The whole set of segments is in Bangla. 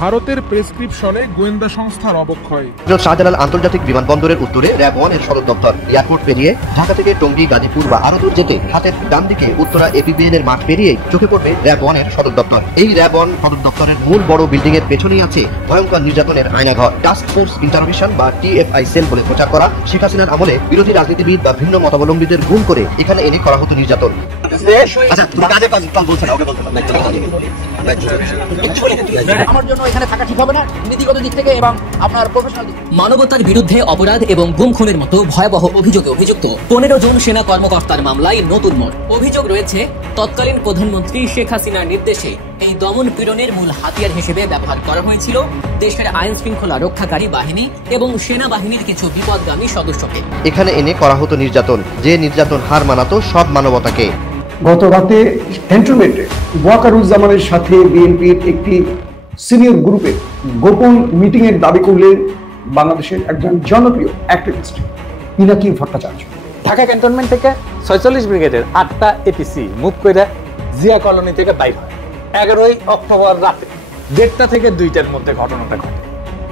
ভারতের প্রেসক্রিপশনে গোয়েন্দা সংস্থার অবক্ষয়। শাহজালাল আন্তর্জাতিক বিমানবন্দরের উত্তরে র্যাব 1 এর সদর দপ্তর। এয়ারপোর্ট পেরিয়ে ঢাকা থেকে টঙ্গী, গাজীপুর বা আরো দূর যেতে হাতের ডান দিকে উত্তরা এপিবিএন এর মাঠ পেরিয়ে চোখে পড়বে র্যাব 1 এর সদর দপ্তর। এই র্যাব 1 সদর দপ্তরের মূল বড় বিল্ডিং এর পেছনেই আছে ভয়ঙ্কর নির্যাতনের আয়নাঘর। টাস্ক ফোর্স ইন্টারোগেশন বা টিএফআই সেল বলে প্রচার করা শেখ হাসিনার আমলে বিরোধী রাজনীতিবিদ বা ভিন্ন মতাবলম্বীদের গুম করে এখানে এনে করা হতো নির্যাতন। মানবতার বিরুদ্ধে অপরাধ এবং গুম খুনের মতো ভয়াবহ অভিযোগে অভিযুক্ত 15 জন সেনা কর্মকর্তার মামলায় নতুন মোড়। অভিযোগ রয়েছে তৎকালীন প্রধানমন্ত্রী শেখ হাসিনার নির্দেশে এই দমন পীড়নের মূল হাতিয়ার হিসেবে ব্যবহার করা হয়েছিল দেশের আইন শৃঙ্খলা রক্ষাকারী বাহিনী এবং সেনাবাহিনীর কিছু বিপদগামী সদস্যকে। এখানে এনে করা হতো নির্যাতন, যে নির্যাতন হার মানাতো সব মানবতাকে। গত রাতে ক্যান্টনমেন্টে ওয়াকারুজ্জামানের সাথে বিএনপির একটি সিনিয়র গ্রুপের গোপন মিটিং এর দাবি করলেন বাংলাদেশের একজন জনপ্রিয় অ্যাক্টিভিস্ট পিনাকি ভট্টাচার্য। ঢাকা ক্যান্টনমেন্ট থেকে 46 ব্রিগেডের 8টা এপিসি মুভ করে জিয়া কলোনি থেকে বাইর হয়। 11ই অক্টোবর রাতে 1:30 থেকে 2টার মধ্যে ঘটনাটা ঘটে।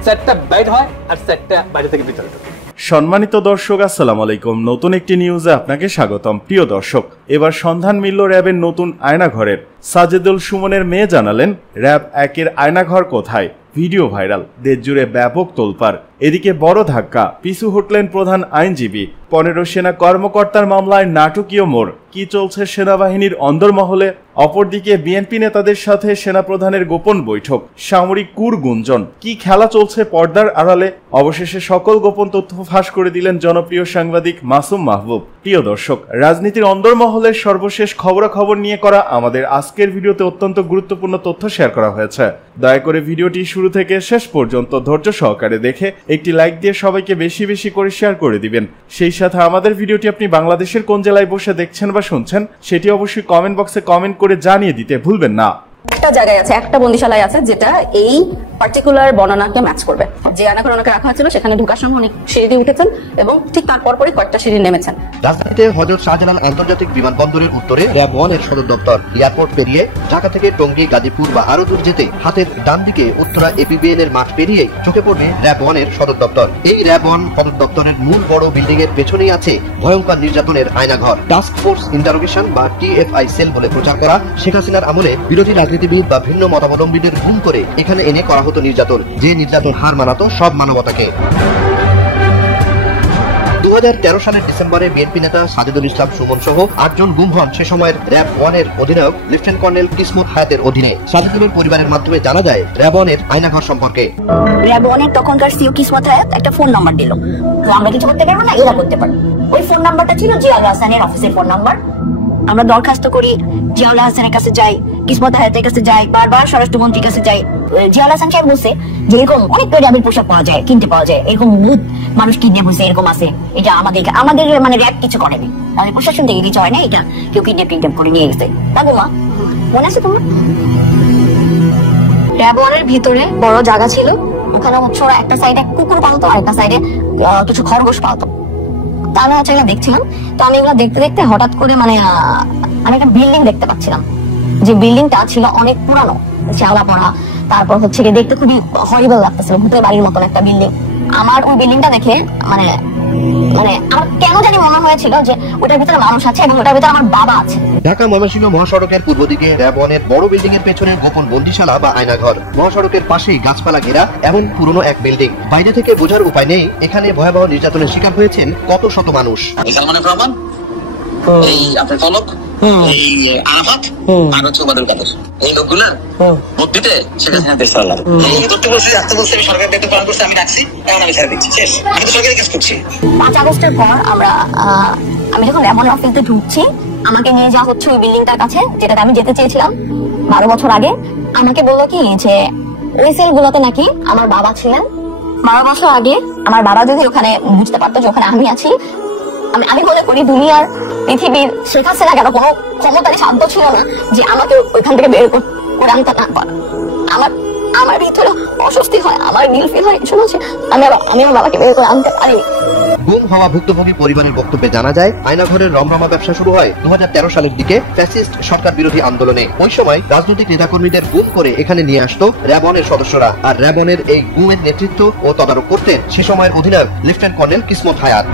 4টা বাইর হয় আর 4টা বাইরে থেকে ভিতরে ঢোকে। সম্মানিত দর্শক, আসসালামু আলাইকুম। নতুন একটি নিউজে আপনাকে স্বাগতম। প্রিয় দর্শক, এবার সন্ধান মিলল র্যাবের নতুন আয়নাঘরের। সাজেদুল সুমনের মেয়ে জানালেন র্যাব 1-এর আয়নাঘর কোথায়। ভিডিও ভাইরাল, দেশ জুড়ে ব্যাপক তোলপাড়। এদিকে বড় ধাক্কা, পিছু হটলেন প্রধান আইনজীবী। 15 সেনা কর্মকর্তার মামলায় নাটকীয় মোড়। কি চলছে সেনাবাহিনীর অন্দরমহলে? অপরদিকে বিএনপি নেতাদের সাথে সেনাপ্রধানের গোপন বৈঠক, সামরিক কুর গুঞ্জন। কি খেলা চলছে পর্দার আড়ালে? অবশেষে সকল গোপন তথ্য ফাঁস করে দিলেন জনপ্রিয় সাংবাদিক মাসুম মাহবুব। প্রিয় দর্শক, রাজনীতির অন্দরমহলের সর্বশেষ খবরাখবর নিয়ে করা আমাদের আজকের ভিডিওতে অত্যন্ত গুরুত্বপূর্ণ তথ্য শেয়ার করা হয়েছে। দয়া করে ভিডিওটি শুরু থেকে শেষ পর্যন্ত ধৈর্য সহকারে দেখে একটি লাইক দিয়ে সবাইকে বেশি বেশি করে শেয়ার করে দিবেন। সেই সাথে আমাদের ভিডিওটি আপনি বাংলাদেশের কোন জেলায় বসে দেখছেন বা শুনছেন সেটি অবশ্যই কমেন্ট বক্সে কমেন্ট করে জানিয়ে দিতে ভুলবেন না। একটা জায়গায় আছে, একটা বন্দিশালায় আছে যেটা এই পার্টিকুলার বর্ণনাকে ম্যাচ করবে। যে আয়নাঘর ওনাকে রাখা হয়েছিল সেখানে ঢোকার সময় অনেক সিঁড়ি দিয়ে উঠেছেন এবং ঠিক তারপর পরে কয়েকটা সিঁড়ি নেমেছেন। রাজধানীতে হযরত শাহজালাল আন্তর্জাতিক বিমানবন্দরের উত্তরে র্যাব 1 এর সদর দপ্তর। এয়ারপোর্ট পেরিয়ে ঢাকা থেকে টঙ্গী, গাজীপুর বা আরো দূর যেতে হাতের ডান দিকে উত্তরা এপিবিএন এর মাঠ পেরিয়ে চোখে পড়বে র্যাব 1 এর সদর দপ্তর। এই র্যাব 1 সদর দপ্তরের মূল বড় বিল্ডিং এর পেছনেই আছে ভয়ঙ্কর নির্যাতনের আয়নাঘর। টাস্ক ফোর্স ইন্টারোগেশন বা টিএফআই সেল বলে প্রচার করা শেখ হাসিনার আমলে বিরোধী রাজনীতিবিদ বা ভিন্ন মতাবলম্বীদের গুম করে এখানে এনে করা হতো নির্যাতন, যে নির্যাতন হার মানাতো সব মানবতাকে। 2013 সালের ডিসেম্বরে বিএনপি নেতা সাজেদুল ইসলাম সুমন সহ 8 জন গুম হন সে সময়ের র্যাব 1 এর অধিনায়ক লেফটেন্যান্ট কর্নেল কিসমত হায়াতের অধীনে। সাজেদুলের পরিবারের মাধ্যমে জানা যায় র্যাব 1 এর আয়নাঘর সম্পর্কে। র্যাব 1 এর তখনকার সিও কিসমত হায়াত একটা ফোন নাম্বার দিল, তো আমরা কিছু করতে পারবো না, এরা করতে পারে। ওই ফোন নাম্বারটা ছিল জিয়াউল হাসানের অফিসের ফোন নাম্বার। আমরা দরখাস্ত করি, জিয়াউল হাসানের কাছে যাই, কিসমত হায়াতের কাছে যাই, বারবার স্বরাষ্ট্রমন্ত্রীর কাছে যাই। জিয়াউল হাসান সাহেব বলছে যে এরকম অনেক র্যাবের পোশাক পাওয়া যায়, কিনতে পাওয়া যায়, এরকম বহুত মানুষ কিডন্যাপ হয়েছে, এরকম আছে। এটা আমাদের মানে র্যাব কিছু করেনি, আমাদের প্রশাসন থেকে কিছু হয় না, এটা কেউ কিডন্যাপ করে নিয়ে গেছে। বাবু মা মনে আছে তোমার? র্যাব 1 এর ভিতরে বড় জায়গা ছিল, ওখানে হচ্ছে ওরা একটা সাইডে কুকুর পালতো আর একটা সাইডে কিছু খরগোশ পালতো। তা আমি হচ্ছে এগুলো দেখছিলাম। তো আমি এগুলো দেখতে দেখতে হঠাৎ করে আমি একটা বিল্ডিং দেখতে পাচ্ছিলাম, যে বিল্ডিংটা ছিল অনেক পুরানো, চালা পড়া, তারপর হচ্ছে দেখতে খুবই হরিবল লাগতেছিল, ভূতের বাড়ির মতন একটা বিল্ডিং। আমার ওই বিল্ডিংটা দেখে মানে আমার কেন জানি মনে হয়েছিল যে ওটার ভিতরে মানুষ আছে এবং ওটার ভিতরে আমার বাবা আছে। ঢাকা ময়মনসিংহ মহাসড়কের পূর্ব দিকে র্যাব 1 এর বড় বিল্ডিং এর পেছনে গোপন বন্দিশালা বা আয়নাঘর। মহাসড়কের পাশেই গাছপালা ঘেরা এমন পুরনো এক বিল্ডিং। বাইরে থেকে বোঝার উপায় নেই এখানে ভয়াবহ নির্যাতনের শিকার হয়েছেন কত শত মানুষ। এই আপনার ফলক, এই আহাত আর হচ্ছে ওবাদুল কাদের, এই লোকগুলা বুদ্ধিতে সেটা দেশ চালালাম। এই ধরতে বলছি, আসতে বলছি, আমি সরকার দায়িত্ব পালন করছি, আমি রাখছি, এখন আমি ছেড়ে দিচ্ছি, শেষ। আমি তো সরকারি কাজ করছি। 5 আগস্টের পর আমি যখন র্যাব অফিসে ঢুকছি, আমাকে নিয়ে যাওয়া হচ্ছে ওই বিল্ডিংটার কাছে যেটাতে আমি যেতে চেয়েছিলাম 12 বছর আগে। আমাকে বললো কি যে ওই সেল গুলোতে নাকি আমার বাবা ছিলেন 12 বছর আগে। আমার বাবা যদি ওখানে বুঝতে পারতো যে ওখানে আমি আছি, আমি মনে করি দুনিয়ার পৃথিবীর শেখ হাসিনা কেন কোনো ক্ষমতারই সাধ্য ছিল না যে আমাকে ওইখান থেকে বের করে আনতে না পারে। আমার ভিতরে অস্বস্তি হয়, আমার গিল ফিল হয়, শুনেছি আমি আমার বাবাকে বের করে আনতে পারি। গুম হওয়া ভুক্তভোগী পরিবারের বক্তব্যে জানা যায়, আয়নাঘরের রমরমা ব্যবসা শুরু হয় 2013 সালের দিকে ফ্যাসিস্ট সরকার বিরোধী আন্দোলনে। ওই সময় রাজনৈতিক নেতাকর্মীদের গুম করে এখানে নিয়ে আসতো র্যাবনের সদস্যরা, আর র্যাবনের এই গুমের নেতৃত্ব ও তদারক করতেন সে সময়ের অধিনায়ক লেফটেন্যান্ট কর্নেল কিসমত হায়াত।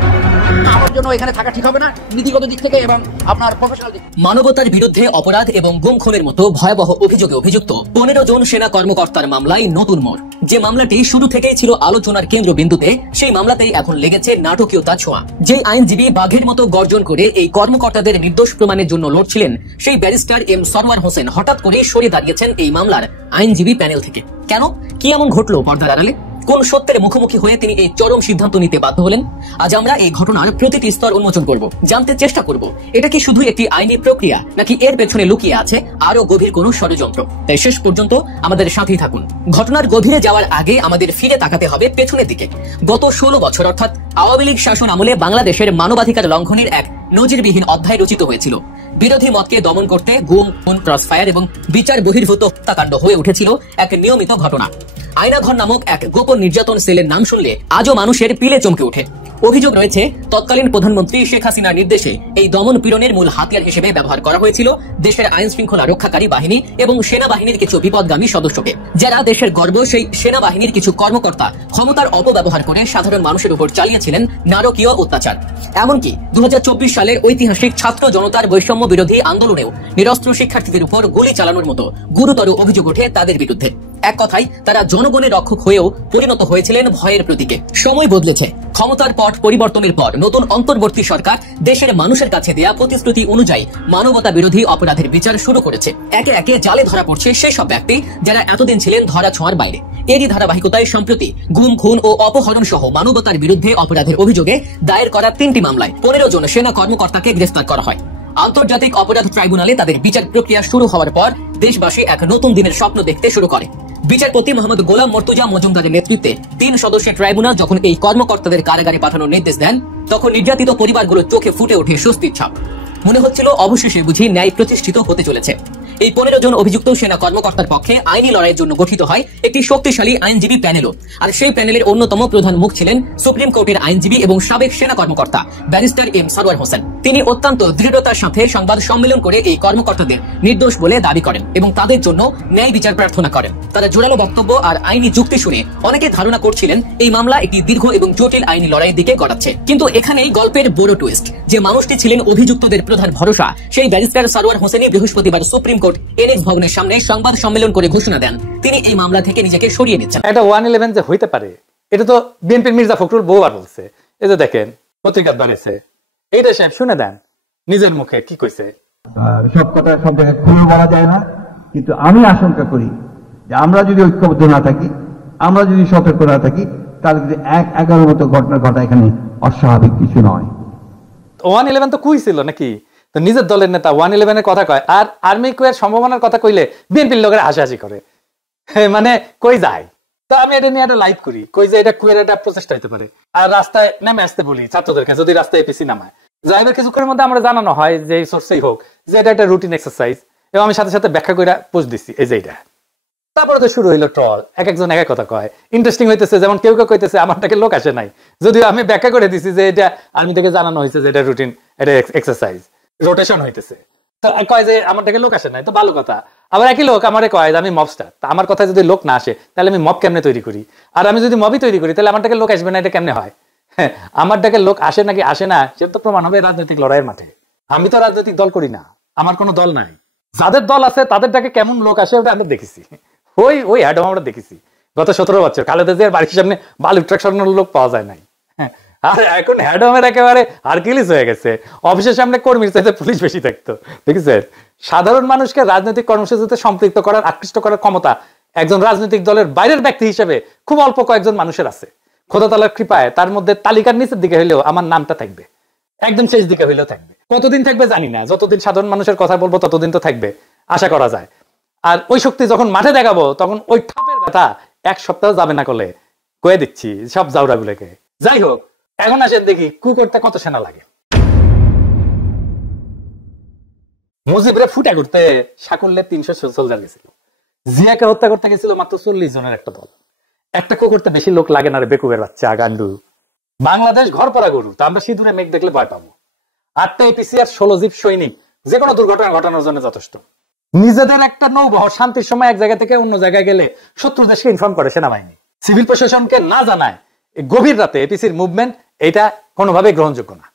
আমার জন্য এখানে থাকা ঠিক হবে না, নীতিগত দিক থেকে এবং আপনার প্রফেশনাল দিক। মানবতার বিরুদ্ধে অপরাধ এবং গুম খুনের মতো ভয়াবহ অভিযোগে অভিযুক্ত 15 জন সেনা কর্মকর্তার মামলায় নতুন মোড়। যে মামলাটি শুরু থেকেই ছিল আলোচনার কেন্দ্রবিন্দুতে, সেই মামলাতেই এখন লেগেছে নাটকীয়তা ছোঁয়া। যে আইনজীবী বাঘের মতো গর্জন করে এই কর্মকর্তাদের নির্দোষ প্রমাণের জন্য লড়ছিলেন, সেই ব্যারিস্টার এম সরওয়ার হোসেন হঠাৎ করে সরে দাঁড়িয়েছেন এই মামলার আইনজীবী প্যানেল থেকে। কেন, কি এমন ঘটলো পর্দার আড়ালে? কোন সত্যের মুখোমুখি হয়ে তিনি এই চরম সিদ্ধান্ত নিতে বাধ্য হলেন? আজ আমরা এই ঘটনার প্রতিটি স্তর উন্মোচন করব, জানতে চেষ্টা করব এটা কি শুধু একটি আইনি প্রক্রিয়া, নাকি এর পেছনে লুকিয়ে আছে আরো গভীর কোনো ষড়যন্ত্র। তাই শেষ পর্যন্ত আমাদের সাথেই থাকুন। ঘটনার গভীরে যাওয়ার আগে আমাদের ফিরে তাকাতে হবে পেছনের দিকে। গত 16 বছর অর্থাৎ আওয়ামী লীগ শাসন আমলে বাংলাদেশের মানবাধিকার লঙ্ঘনের এক নজিরবিহীন অধ্যায় রচিত হয়েছিল। বিরোধী মতকে দমন করতে গুম, খুন, ক্রসফায়ার এবং বিচার বহির্ভূত হত্যাকাণ্ড হয়ে উঠেছিল এক নিয়মিত ঘটনা। আয়নাঘর নামক এক গোপন নির্যাতন সেলের নাম শুনলে আজও মানুষের পিলে চমকে ওঠে। অভিযোগ রয়েছে, তৎকালীন প্রধানমন্ত্রী শেখ হাসিনার নির্দেশে এই দমন পীড়নের মূল হাতিয়ার হিসেবে ব্যবহার করা হয়েছিল দেশের আইন শৃঙ্খলা রক্ষাকারী বাহিনী এবং সেনাবাহিনীর কিছু বিপদগামী সদস্যকে, যারা দেশের গর্ব। সেই সেনাবাহিনীর কিছু কর্মকর্তা ক্ষমতার অপব্যবহার করে সাধারণ মানুষের উপর চালিয়েছিলেন নারকীয় অত্যাচার। এমনকি 2024 সালের ঐতিহাসিক ছাত্র জনতার বৈষম্য বিরোধী আন্দোলনেও নিরস্ত্র শিক্ষার্থীদের উপর গুলি চালানোর মতো গুরুতর অভিযোগ ওঠে তাদের বিরুদ্ধে। এক কথায় তারা জনগণের রক্ষক হয়েও পরিণত হয়েছিলেন ভয়ের প্রতীকে। সময় বদলেছে। ক্ষমতার পট পরিবর্তনের পর নতুন অন্তর্বর্তী সরকার দেশের মানুষের কাছে দেয়া প্রতিশ্রুতি অনুযায়ী মানবতা বিরোধী অপরাধের বিচার শুরু করেছে। একে একে জালে ধরা পড়ছে সেসব ব্যক্তি যারা এতদিন ছিলেন ধরা ছোঁয়ার বাইরে। এরই ধারাবাহিকতায় সম্প্রতি গুম, খুন ও অপহরণ সহ মানবতার বিরুদ্ধে অপরাধের অভিযোগে দায়ের করা 3টি মামলায় 15 জন সেনা কর্মকর্তাকে গ্রেফতার করা হয়। আন্তর্জাতিক অপরাধ ট্রাইব্যুনালে তাদের বিচার প্রক্রিয়া শুরু হওয়ার পর দেশবাসী এক নতুন দিনের স্বপ্ন দেখতে শুরু করে। বিচারপতি মোহাম্মদ গোলাম মর্তুজা মজুমদারের নেতৃত্বে 3 সদস্যের ট্রাইব্যুনাল যখন এই কর্মকর্তাদের কারাগারে পাঠানোর নির্দেশ দেন, তখন নির্যাতিত পরিবারগুলোর চোখে ফুটে ওঠে স্বস্তির ছাপ। মনে হচ্ছিল অবশেষে বুঝি ন্যায় প্রতিষ্ঠিত হতে চলেছে। এই 15 জন অভিযুক্ত সেনা কর্মকর্তার পক্ষে আইনি লড়াইয়ের জন্য গঠিত হয় একটি শক্তিশালী আইনজীবী প্যানেলও। আর সেই প্যানেলের অন্যতম প্রধান মুখ ছিলেন সুপ্রিম কোর্টের আইনজীবী এবং সাবেক সেনা কর্মকর্তা ব্যারিস্টার এম সরওয়ার হোসেন। তিনি অত্যন্ত দৃঢ়তার সাথে সংবাদ সম্মেলন করে এই কর্মকর্তাদের নির্দোষ বলে দাবি করেন এবং তাদের জন্য ন্যায় বিচার প্রার্থনা করেন। তারা জোরালো বক্তব্য আর আইনি যুক্তি শুনে অনেকে ধারণা করছিলেন এই মামলা একটি দীর্ঘ এবং জটিল আইনি লড়াইয়ের দিকে গড়াচ্ছে। কিন্তু এখানেই গল্পের বড় টুইস্ট। যে মানুষটি ছিলেন অভিযুক্তদের প্রধান ভরসা, সেই ব্যারিস্টার সরওয়ার হোসেনই বৃহস্পতিবার সুপ্রিম কোর্ট এনএক্স ভবনের সামনে সংবাদ সম্মেলন করে ঘোষণা দেন তিনি এই মামলা থেকে নিজেকে সরিয়ে নিচ্ছেন। এটা 111 যে হইতে পারে, এটা তো বিএনপির মির্জা ফখরুল বহুবার বলছে। এই যে দেখেন পত্রিকা ধরেছে, এইটা সাহেব শুনে দেন নিজের মুখে কি কইছে। সব কথা সব জায়গায় খুলে বলা যায় না, কিন্তু আমি আশঙ্কা করি যে আমরা যদি ঐক্যবদ্ধ না থাকি, আমরা যদি সতর্ক না থাকি, তাহলে যদি 1-11 মতো ঘটনা ঘটা এখানে অস্বাভাবিক কিছু নয়। 111 তো কইছিল নাকি? তো নিজের দলের নেতা 111 এর কথা কয়, আর আর্মি কুয়ের সম্ভাবনার কথা কইলে বিএনপির লোকেরা হাসাহাসি করে, মানে কই যায়। তো আমি এটা নিয়ে একটা লাইভ করি, কই যে এটা কুয়ের একটা প্রচেষ্টা হতে পারে। আর রাস্তায় নেমে আসতে বলি ছাত্রদেরকে, যদি রাস্তায় এপিসি নামায় ড্রাইভার কিছুক্ষণের মধ্যে আমরা জানানো হয় যে এই সোর্সেই হোক যে এটা একটা রুটিন এক্সারসাইজ, এবং আমি সাথে সাথে ব্যাখ্যা করে পোস্ট দিচ্ছি এই যে এটা। তারপরে তো শুরু হইলো ট্রল, এক একজন এক এক কথা কয়। ইন্টারেস্টিং হইতেছে, যেমন কেউ কেউ কইতেছে আমারটাকে লোক আসে নাই, যদিও আমি ব্যাখ্যা করে দিছি যে এটা আর্মি থেকে জানানো হয়েছে যে এটা রুটিন, এটা এক্সারসাইজ, রোটেশন হইতেছে। তো কয় যে আমারটাকে লোক আসে নাই, তো ভালো কথা। আবার একই লোক আমারে কয় যে আমি মবস্টার, আমার কথায় যদি লোক না আসে তাহলে আমি মব কেমনে তৈরি করি, আর আমি যদি মবই তৈরি করি তাহলে আমারটাকে লোক আসবে না, এটা কেমনে হয়? হ্যাঁ, আমারটাকে লোক আসে নাকি আসে না সেটা তো প্রমাণ হবে রাজনৈতিক লড়াইয়ের মাঠে। আমি তো রাজনৈতিক দল করি না, আমার কোনো দল নাই। যাদের দল আছে তাদেরটাকে কেমন লোক আসে ওটা আমরা দেখেছি, ওই অ্যাডম আমরা দেখেছি গত 17 বছর। খালেদা জিয়ার বাড়ির সামনে বালু ট্রাক সরানোর লোক পাওয়া যায় নাই, আর এখন অ্যাডমের একেবারে হারকিউলিস হয়ে গেছে। অফিসের সামনে কর্মীর চাইতে পুলিশ বেশি থাকতো, দেখেছেন? সাধারণ মানুষকে রাজনৈতিক কর্মসূচিতে সম্পৃক্ত করার, আকৃষ্ট করার ক্ষমতা একজন রাজনৈতিক দলের বাইরের ব্যক্তি হিসেবে খুব অল্প কয়েকজন মানুষের আছে। খোদা তাআলার কৃপায় তার মধ্যে তালিকার নিচের দিকে হইলেও আমার নামটা থাকবে, একদম শেষ দিকে হইলেও থাকবে। কতদিন থাকবে জানি না, যতদিন সাধারণ মানুষের কথা বলবো ততদিন তো থাকবে, আশা করা যায়। আর ওই শক্তি যখন মাঠে দেখাবো তখন ওই ঠাপের ব্যথা 1 সপ্তাহ যাবে না, করলে কয়ে দিচ্ছি সব জাউরাগুলোকে। যাই হোক, এখন আসেন দেখি কু করতে কত সেনা লাগে। মুজিবরে ফুটা করতে সাকুল্যে 300 সোলজার গেছিল, জিয়াকে হত্যা করতে গেছিল মাত্র 40 জনের একটা দল। একটা কু করতে বেশি লোক লাগে না রে বেকুবের বাচ্চা গান্ডু। বাংলাদেশ ঘর পড়া গরু, তা আমরা সিঁদুরে মেঘ দেখলে ভয় পাবো। 8টা এপিসি আর 16 জিপ সৈনিক যে কোনো দুর্ঘটনা ঘটানোর জন্য যথেষ্ট। নিজেদের একটা নৌবহর শান্তির সময় এক জায়গা থেকে অন্য জায়গায় গেলে শত্রু দেশকে ইনফর্ম করে সেনাবাহিনী, সিভিল প্রশাসনকে না জানায় গভীর রাতে এপিসির মুভমেন্ট, এটা কোনোভাবে গ্রহণযোগ্য না।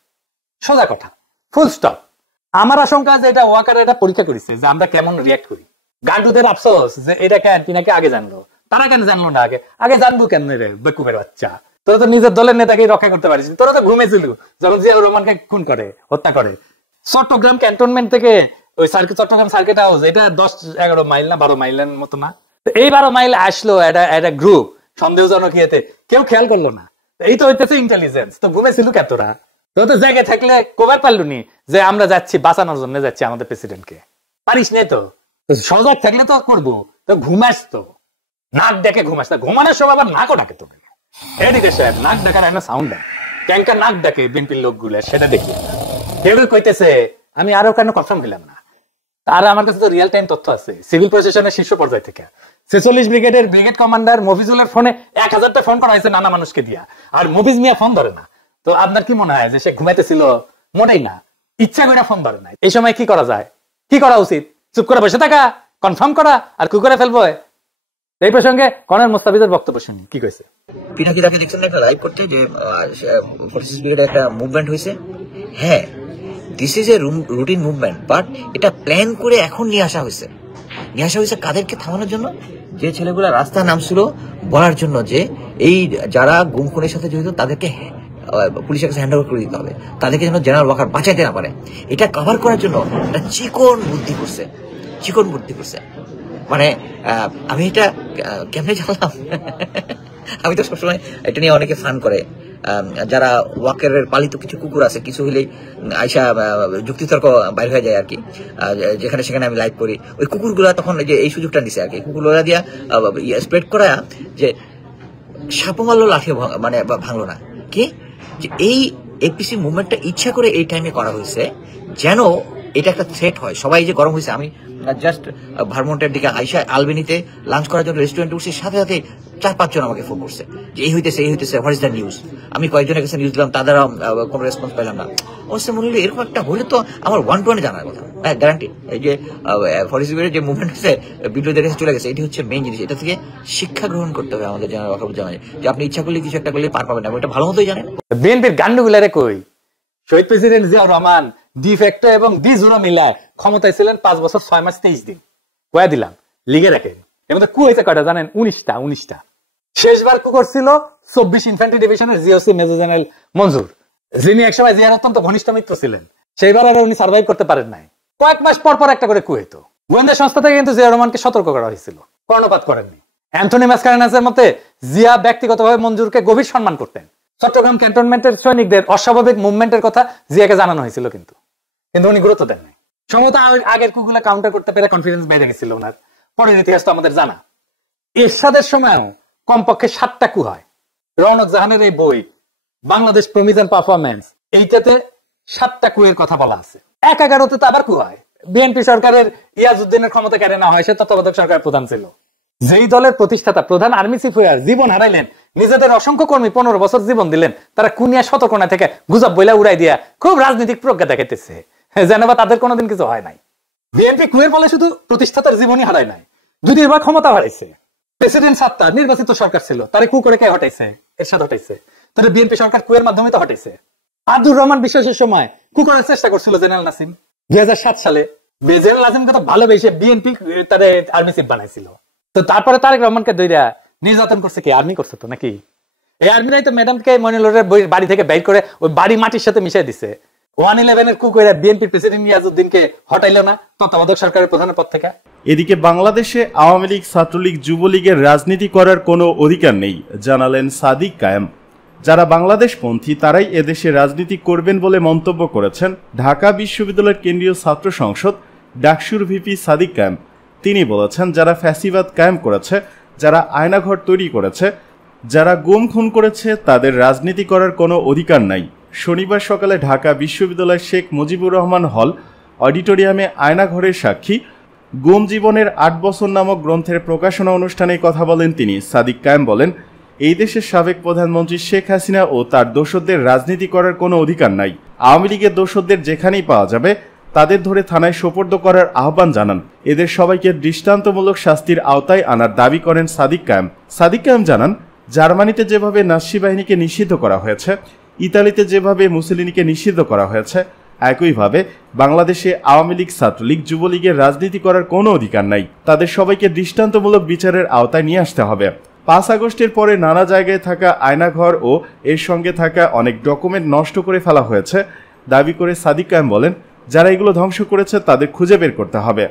সোজা কথা, ফুল স্টপ। আমার আশঙ্কা যে এটা ওয়াকার এটা পরীক্ষা করেছে যে আমরা কেমন রিয়াক্ট করি। গান্ডুদের আফসোস যে এটা কেন পিনাকে আগে জানলো, তারা কেন জানলো না আগে? আগে জানবো কেমন রে বেকুবের বাচ্চা, তোরা তো নিজের দলের নেতাকে রক্ষা করতে পারিস, তোরা তো ঘুমেছিল যখন জিয়াউর রহমানকে খুন করে, হত্যা করে। চট্টগ্রাম ক্যান্টনমেন্ট থেকে ওই চট্টগ্রাম সার্কিট হাউস, এটা 10-11 মাইল না 12 মাইলের মতো না? এই 12 মাইল আসলো একটা গ্রুপ সন্দেহজনক ইয়েতে, কেউ খেয়াল করলো না। এই তো হইতেছে ইন্টেলিজেন্স। তো ঘুমেছিল কে তোরা? তোরা তো জায়গায় থাকলে কবার পারলো নি যে আমরা যাচ্ছি বাঁচানোর জন্য, যাচ্ছি আমাদের প্রেসিডেন্টকে? পারিস নাই তো। সজাগ থাকলে তো করবো। তো ঘুমাস তো, নাক ডেকে ঘুমাস না, ঘুমানোর সময় আবার নাকও ডাকে তোকে। এদিকে সাহেব নাক ডাকার একটা সাউন্ড দেয়, ট্যাঙ্কার নাক ডাকে বিএনপির লোকগুলো, সেটা দেখি। কেউ কইতেছে আমি আরো কেন কনফার্ম হইলাম না। আর আমার কাছে তো রিয়েল টাইম তথ্য আছে সিভিল প্রশাসনের শীর্ষ পর্যায় থেকে। 46 ব্রিগেডের ব্রিগেড কমান্ডার মফিজুলের ফোনে 1000টা ফোন করা হয়েছে নানা মানুষকে দিয়া, আর মফিজ মিয়া ফোন ধরে না। তো আপনার কি মনে হয় যে সে ঘুমাইতেছিল? মোটেই না, ইচ্ছা করে ফোন ধরে না। এই সময় কি করা যায়, কি করা উচিত? চুপ করে বসে থাকা, কনফার্ম করা, আর কি করে ফেলবো? এই প্রসঙ্গে কর্নেল মোস্তাফিজের বক্তব্য শুনি, কি কইছে। পিনাকি তাকে দেখছেন একটা লাইভ করতে যে 46 ব্রিগেডে একটা মুভমেন্ট হয়েছে। হ্যাঁ, this is a routine movement, but এটা প্ল্যান করে এখন নিয়ে আসা হয়েছে। কাদেরকে থামানোর জন্য? যে ছেলেগুলা রাস্তা নামছিল বলার জন্য যে এই যারা গুম খুনের সাথে জড়িত তাদেরকে পুলিশের কাছে হ্যান্ড ওভার করে দিতে হবে, তাদেরকে যেন জেনারেল ওয়াকার বাঁচাইতে না পারে। এটা কভার করার জন্য একটা চিকন বুদ্ধি করছে। মানে আমি এটা কেমনে জানলাম? আমি তো সবসময় এটা নিয়ে অনেকে ফান করে। যারা ওয়াকারের পালিত কিছু কুকুর আছে, কিছু হলেই আইসা যুক্তিতর্ক বাইর হয়ে যায় আর কি, যেখানে সেখানে আমি লাইভ করি। ওই কুকুরগুলা তখন যে এই সুযোগটা নিছে আর কি, কুকুরগুলা দিয়া স্প্রেড করা যে সাপও মারলো লাঠি মানে ভাঙলো না। কি যে এই এপিসি মুভমেন্টটা ইচ্ছা করে এই টাইমে করা হয়েছে যেন এটা একটা থ্রেট হয়। সবাই যে গরম হয়েছে, আমি জাস্ট ভারমন্টের দিকে আইসা আলবেনিতে লাঞ্চ করার জন্য রেস্টুরেন্টে উঠছি, সাথে সাথে 4-5 জন আমাকে ফোন করছে যে এই হইতেছে হোয়াট ইজ দ্য নিউজ। আমি কয়েকজনের কাছে নিউজ দিলাম, তাদের কোনো রেসপন্স পেলাম না। অবশ্যই মনে হলো এরকম একটা হলে তো আমার 1-to-1 জানার কথা, হ্যাঁ গ্যারান্টি। এই যে 46 যে মুভমেন্ট হচ্ছে ভিডিওদের কাছে চলে গেছে, এটি হচ্ছে মেইন জিনিস। এটা থেকে শিক্ষা গ্রহণ করতে হবে আমাদের জেনারেল ওয়াকার জানায় যে আপনি ইচ্ছা করলে কিছু একটা করলে পার পাবেন না, এটা ভালো মতোই জানেন। বিএনপির গান্ডুগুলারে কই শহীদ প্রেসিডেন্ট জিয়াউর রহমান ডিফেক্টো এবং ডিজুরা মিলায় ক্ষমতায় ছিলেন 5 বছর 6 মাস 23 দিন। কয়া দিলাম লিগে রাখে। এর মধ্যে কু হয়েছে কয়টা জানেন? 19টা। শেষবার কু করছিল 24 ইনফ্যান্ট্রি ডিভিশনের জিওসি মেজর জেনারেল মঞ্জুর, যিনি একসময় জিয়ার অত্যন্ত ঘনিষ্ঠ মিত্র ছিলেন। সেইবার আর উনি সার্ভাইভ করতে পারেন নাই। কয়েক মাস পর পর একটা করে কু হইতো। গোয়েন্দা সংস্থা থেকে কিন্তু জিয়াউর রহমানকে সতর্ক করা হয়েছিল, কর্ণপাত করেননি। অ্যান্থনি মাসকারেনাসের মতে জিয়া ব্যক্তিগতভাবে মঞ্জুরকে গভীর সম্মান করতেন। চট্টগ্রাম ক্যান্টনমেন্টের সৈনিকদের অস্বাভাবিক মুভমেন্টের কথা জিয়াকে জানানো হয়েছিল, কিন্তু উনি গুরুত্ব দেন নাই। সম্ভবত আগের কুগুলা কাউন্টার করতে পেরে কনফিডেন্স বেড়ে গেছিল ওনার। পরের ইতিহাস তো আমাদের জানা। এরশাদের সময়ও কমপক্ষে 7টা কু হয়। রওনক জাহানের এই বই বাংলাদেশ প্রমিস এন্ড পারফরমেন্স, এইটাতে 7টা কুয়ের কথা বলা আছে। 11-তে তো আবার কু হয়। বিএনপি সরকারের ইয়াজউদ্দিনের ক্ষমতা কেড়ে নেওয়া হয়, সে তত্ত্বাবধায়ক সরকার প্রধান ছিল। যেই দলের প্রতিষ্ঠাতা প্রধান আর্মি চিফ হয়ে জীবন হারাইলেন, নিজেদের অসংখ্য কর্মী 15 বছর জীবন দিলেন, তারা কুনিয়া শতকোনা থেকে গুজব বইলা উড়াই দিয়া খুব রাজনৈতিক প্রজ্ঞা দেখাইতেছে, যেন বা তাদের কোনোদিন কিছু হয় নাই। বিএনপি কুয়ের ফলে শুধু প্রতিষ্ঠাতার জীবনই হারায় নাই, 2বার ক্ষমতা হারাইছে। প্রেসিডেন্ট সাত্তার নির্বাচিত সরকার ছিল, তারে কু করে কে হটাইছে? এরশাদ হটাইছে। তাহলে বিএনপি সরকার কুয়ের মাধ্যমে তো হটাইছে। আব্দুর রহমান বিশ্বাসের সময় কু করার চেষ্টা করছিল জেনারেল নাসিম। 2007 সালে জেনারেল নাসিমকে তো ভালোবেসে বিএনপি তাদের আর্মি চিফ বানাইছিল। তো তারপরে তারেক রহমানকে দইরা নির্যাতন করছে কি? আর্মি করছে তো নাকি? এই আর্মিরাই তো ম্যাডামকে মনিলরের বাড়ি থেকে বাইর করে ওই বাড়ি মাটির সাথে মিশিয়ে দিছে। 111-এর কু করে বিএনপি প্রেসিডেন্ট ইয়াজউদ্দিনকে হটাইল না তত্ত্বাবধায়ক সরকারের প্রধানের পদ থেকে। এদিকে বাংলাদেশে আওয়ামী লীগ, ছাত্রলীগ, যুবলীগের রাজনীতি করার কোনো অধিকার নেই জানালেন সাদিক কায়েম। যারা বাংলাদেশপন্থী তারাই এদেশে রাজনীতি করবেন বলে মন্তব্য করেছেন ঢাকা বিশ্ববিদ্যালয়ের কেন্দ্রীয় ছাত্র সংসদ ডাকসুর ভিপি সাদিক কায়েম। তিনি বলেছেন, যারা ফ্যাসিবাদ কায়েম করেছে, যারা আয়নাঘর তৈরি করেছে, যারা গুম খুন করেছে, তাদের রাজনীতি করার কোনো অধিকার নাই। শনিবার সকালে ঢাকা বিশ্ববিদ্যালয়ের শেখ মুজিবুর রহমান হল অডিটোরিয়ামে আয়নাঘরের সাক্ষী গুম জীবনের 8 বছর নামক গ্রন্থের প্রকাশনা অনুষ্ঠানে কথা বলেন তিনি। সাদিক কায়েম বলেন, এই দেশের সাবেক প্রধানমন্ত্রী শেখ হাসিনা ও তার দোসরদের রাজনীতি করার কোনো অধিকার নাই। আওয়ামী লীগের দোসরদের যেখানেই পাওয়া যাবে তাদের ধরে থানায় সোপর্দ করার আহ্বান জানান। এদের সবাইকে দৃষ্টান্তমূলক শাস্তির আওতায় আনার দাবি করেন সাদিক কায়েম। সাদিক কায়েম জানান, জার্মানিতে যেভাবে নাৎসি বাহিনীকে নিষিদ্ধ করা হয়েছে, ইতালিতে যেভাবে মুসলিনিকে নিষিদ্ধ করা হয়েছে, একইভাবে বাংলাদেশে আওয়ামী লীগ, ছাত্রলীগ, যুবলীগের রাজনীতি করার কোনো অধিকার নাই। তাদের সবাইকে দৃষ্টান্তমূলক বিচারের আওতায় নিয়ে আসতে হবে। 5 আগস্টের পরে নানা জায়গায় থাকা আয়নাঘর ও এর সঙ্গে থাকা অনেক ডকুমেন্ট নষ্ট করে ফেলা হয়েছে দাবি করে সাদিক কায়েম বলেন, যারা এগুলো ধ্বংস করেছে তাদের খুঁজে বের করতে হবে।